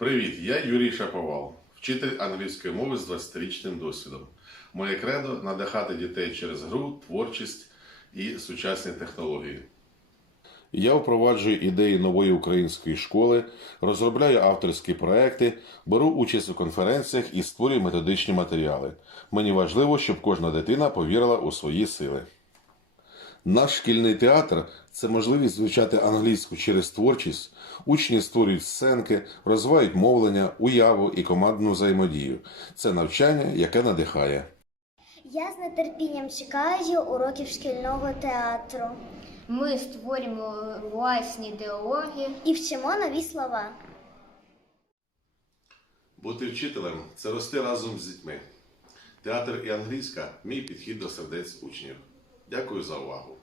Привіт, я Юрій Шаповал, вчитель англійської мови з 20-річним досвідом. Моє кредо надихати дітей через гру, творчість і сучасні технології. Я впроваджую ідеї нової української школи, розробляю авторські проекти, беру участь у конференціях і створюю методичні матеріали. Мені важливо, щоб кожна дитина повірила у свої сили. Наш шкільний театр це можливість звучати англійську через творчість. Учні створюють сценки, розвивають мовлення, уяву і командну взаємодію. Це навчання, яке надихає. Я з нетерпінням чекаю уроків шкільного театру Ми створюємо власні діалоги. і вчимо нові слова. Бути вчителем це рости разом з дітьми. Театр і англійська мій підхід до сердець учнів. Дякую за увагу!